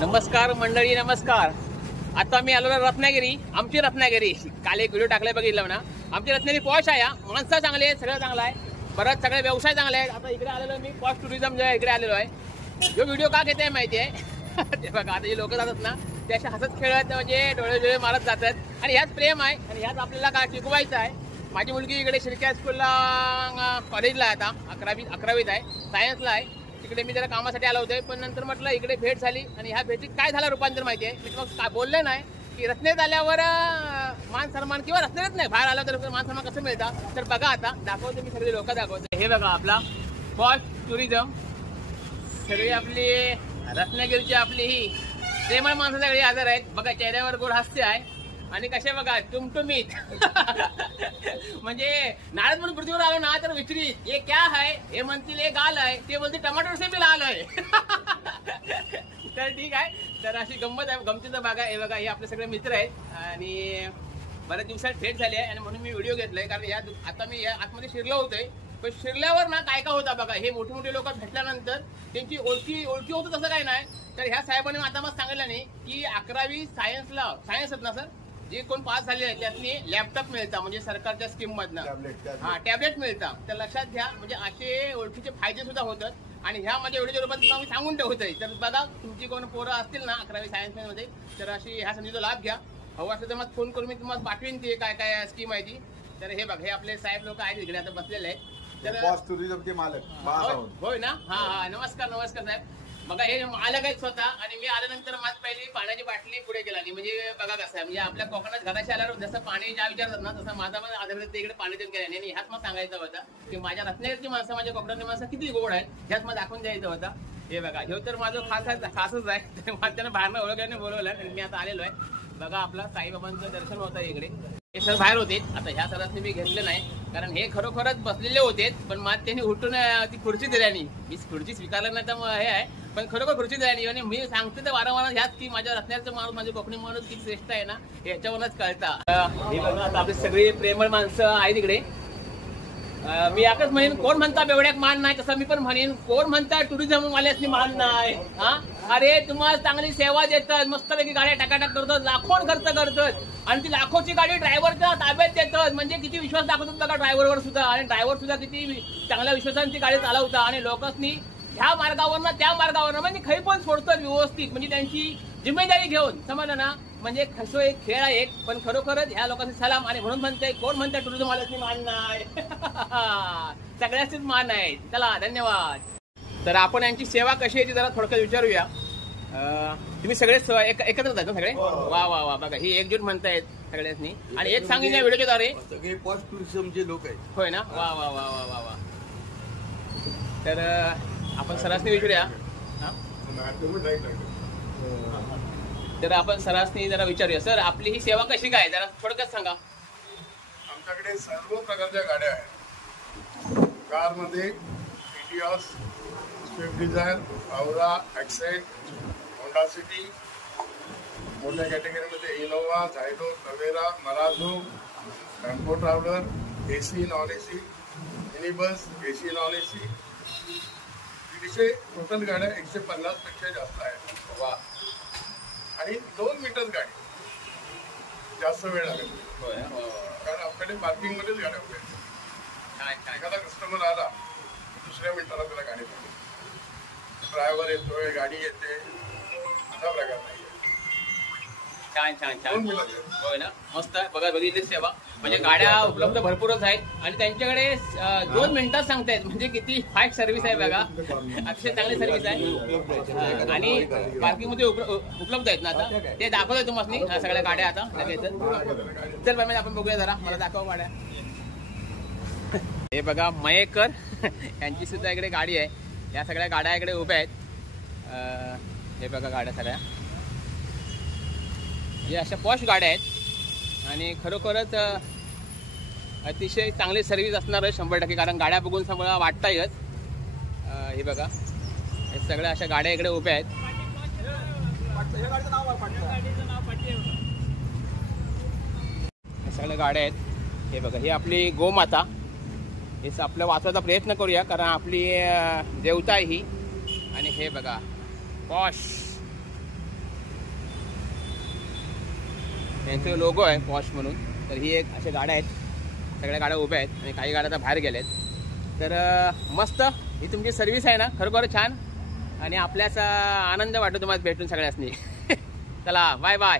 नमस्कार मंडळी, नमस्कार। आता मी आलो रत्नागिरी, आमची रत्नागिरी। काल एक व्हिडिओ टाकलाय बघितलं ना। आमची रत्नागिरी पॉश आहे, माणसं चांगली आहेत, सगळं चांगलं आहे, परत सगळे व्यवसाय चांगले आहेत। आता इकडे आलेलो मी, पॉश टुरिझम जो आहे इकडे आलेलो आहे। जो व्हिडिओ का घेते माहिती आहे ते बघा, आता जे लोक जातात ना ते असे हसत खेळत म्हणजे डोळे मारत जातात, आणि ह्याच प्रेम आहे आणि ह्याच आपल्याला काय शिकवायचं आहे। माझी मुलगी इकडे शिर्क्या स्कूलला कॉलेजला आहे, आता 11वीत आहे, सायन्सला आहे। तिकडे मी जरा कामासाठी आलो होते, पण नंतर म्हटलं इकडे भेट झाली, आणि ह्या भेटीत काय झालं रूपांतर माहिती आहे। मी तुम्हाला बोलले नाही की रत्नेत आल्यावर मान सन्मान, किंवा रत्नेत नाही बाहेर आलं तर मान सन्मान कसं मिळतं, तर बघा आता दाखवते मी, सगळे लोक दाखवते। हे बघा आपला पॉश टुरिझम, सगळी आपली रत्नागिरीची आपली ही प्रेमळ माणसं सगळी हजर आहेत बघा। चेहऱ्यावर गोड हास्य आहे, आणि कसे बघा टुमटुमीत म्हणजे नारद म्हणून पृथ्वीवर आलो ना तर विचारित हे क्या है, हे म्हणतील हे गाल आहे, ते बोलते टमाटर से भी लाल आहे तर ठीक आहे। तर अशी गंमत आहे, गमतीचा भाग आहे। हे बघा, हे आपले सगळे मित्र आहेत, आणि बऱ्याच दिवसात भेट झाली आहे, आणि म्हणून मी व्हिडिओ घेतलाय, कारण या आता मी या आतमध्ये शिरलो होतोय, पण शिरल्यावर ना काय काय होता बघा। हे मोठे मोठे लोक भेटल्यानंतर त्यांची ओळखी होतं तसं काय नाही। तर ह्या साहेबांनी आता मग सांगितलं नाही की 11वी सायन्सला, सायन्स ना सर, जे कोण पास झाले आहेत त्यांनी लॅपटॉप मिळतात, म्हणजे सरकारच्या स्कीम मधनं टॅबलेट मिळतात। तर लक्षात घ्या, म्हणजे असे ओळखीचे फायदे सुद्धा होतात, आणि ह्या माझ्या एवढ्या रूपात तुम्हाला मी सांगून ठेवतोय। तर बघा, तुमची कोण पोरं असतील ना 11वी सायन्स मध्ये, तर अशी ह्या संधीचा लाभ घ्या। हवं असं तर मग फोन करून मी तुम्हाला पाठवीन ती काय काय स्कीम आहे ती। तर हे बघा, हे आपले साहेब लोक आहेत इकडे आता बसलेले आहेत, तर पॉश टुरिझमचे मालक होय ना। हा, नमस्कार नमस्कार साहेब। बघा, हे मालक आहेत स्वतः, आणि मी आल्यानंतर माझ पहिली पाण्याची बाटली पुढे केला नाही, म्हणजे बघा कसं आहे, म्हणजे आपल्या कोकणात घराशी आल्यावर जसं पाणी ज्या विचारतात ना, तसं माझा पण आधार इकडे पाणी देऊन केलं नाही। ह्याच मग सांगायचं होतं की माझ्या रत्नागिरीची माणसं, माझ्या कोकणातली माणसं किती गोड आहेत, ह्याच मग दाखवून द्यायचं होतं। हे बघा, हे तर माझं खासच आहे, तर मला त्यानं बाहेरनं ओळखल्याने बोलवलं, आणि मी आता आलेलो आहे। बघा, आपला साईबाबांचं दर्शन होतं इकडे। हे सर बाहेर होते, आता ह्या सरांनी मी घेतले नाही, कारण हे खरोखरच बसलेले होते, पण मला त्यांनी उठून ती खुर्ची दिल्यानी, मी खुर्ची स्वीकारलं नाही तर हे आहे, पण खरोखर खुर्ची दिल्यानी। आणि मी सांगते तर वारंवार ह्याच की माझ्या रत्नागिरीचं माणूस, माझे कोकणी माणूस किती श्रेष्ठ आहे ना, याच्यावरूनच कळतं। हे बघा, आता आपली सगळी प्रेमळ माणसं आहेत इकडे। मी एकच म्हणेन, कोण म्हणता बेवड्याक मान नाही, तसं मी पण म्हणेन, कोण म्हणता टुरिझम वाल्यासनी मान नाही। हा, अरे तुम्हाला चांगली सेवा देतात, मस्तपैकी गाड्या टाकाटाक करतात, लाखो खर्च करतात, आणि ती लाखोची गाडी ड्रायव्हरच्या ताब्यात देतात, म्हणजे किती विश्वास दाखवतात बघा ड्रायव्हरवर सुद्धा, आणि ड्रायव्हर सुद्धा किती चांगल्या विश्वासाने ती गाडी चालवतात, आणि लोकांनी ह्या मार्गावरनं त्या मार्गावरनं म्हणजे खै पण सोडतात व्यवस्थित, म्हणजे त्यांची जिम्मेदारी घेऊन, समजलं ना। म्हणजे खसो एक खेळ आहे एक, पण खरोखरच ह्या लोकांचे सलाम। आणि म्हणून म्हणते, कोण म्हणते टुरिझम वाल्यासनी मान नाही सगळ्याचीच मान आहे। चला, धन्यवाद। तर आपण यांची सेवा कशी आहे ती जरा थोडक्यात विचारूया। तुम्ही सगळे एकत्रच आहेत ना सगळे? वा वा वा, बघा ही एकजूट म्हणतायत सगळ्यांनी, आणि एक सांगितलं या व्हिडिओच्या द्वारे सगळे पॉश टुरिझमचे लोक आहेत, होय ना? वा वा वा वा वा वा। तर आपण सरासनी विचारूया, तर आपण सरासनी जरा विचारूया। सर, आपली ही सेवा कशी काय, जरा थोडक्यात सांगा। आमच्याकडे सर्व प्रकारच्या गाड्या आहेत। कारमध्ये Etios, Swift Dzire, Aura, Accent, Honda City, मोठ्या कॅटेगरीमध्ये Innova, Xylo, Tavera, Marazzo, Tempo Traveller, AC, non AC, mini bus, AC, non AC, दीडशे टोटल गाड्या 150 पेक्षा जास्त आहेत। वा, आणि 2 मीटर गाडी, जास्त वेळ लागेल, कारण आपल्याकडे पार्किंग मध्येच गाड्या उभ्या आहेत। एखादा कस्टमर आला दुसऱ्या मिनिटाला त्याला गाडी मिळते, ड्रायव्हर येतोय, गाडी येते, असा प्रकार नाही। छान छान छान, होय ना, मस्त आहे। बघा, बघितली सेवा, म्हणजे गाड्या उपलब्ध भरपूरच आहेत, आणि त्यांच्याकडे 2 मिनिटात सांगतायत, म्हणजे किती फास्ट सर्व्हिस आहे बघा, अतिशय चांगली सर्व्हिस आहे, आणि पार्किंग मध्ये उपलब्ध आहेत ना आता, ते दाखवतोय तुम्हाला सगळ्या गाड्या आता लगेच। चल बाय, आपण बघूया जरा, मला दाखवा गाड्या। हे बघा, मयेकर यांची सुद्धा इकडे गाडी आहे, या सगळ्या गाड्या इकडे उभ्या आहेत। हे बघा गाड्या सगळ्या, हे अशा पॉश गाड्या आहेत, आणि खरोखरच अतिशय चांगली सर्व्हिस असणार आहे 100%, कारण गाड्या बघून सगळं वाटतायच। हे बघा, हे सगळ्या अशा गाड्या इकडे उभ्या आहेत। हे सगळ्या गाड्या आहेत। हे बघा, ही आपली गोमाता, हे आपलं वाचवायचा प्रयत्न करूया, कारण आपली देवता आहे ही। आणि हे बघा, पॉश यांचं लोगो आहे पॉश म्हणून. तर ही एक अशा गाड्या आहेत, सगळ्या गाड्या उभ्या आहेत आणि काही गाड्या आता बाहेर गेल्या आहेत. तर मस्त ही तुमची सर्व्हिस आहे ना, खरोखर छान आणि आपल्याचा आनंद वाटतो तुम्हाला भेटून सगळ्यांनी. चला बाय बाय.